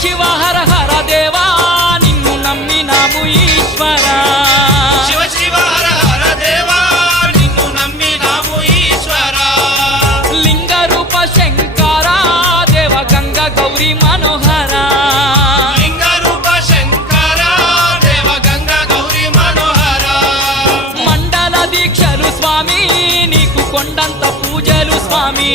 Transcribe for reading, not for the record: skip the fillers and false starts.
శివ హర హర దేవా నిన్ను నమ్మినాము ఈశ్వరా శివ శివ హర హర దేవా నిన్ను నమ్మినాము ఈశ్వరా లింగ రూప శంకర దేవ గంగ గౌరీ మనోహర లింగ రూప శంకర దేవ గంగ గౌరీ మనోహర మండల దీక్షలు స్వామి నీకు కొండంత పూజలు స్వామి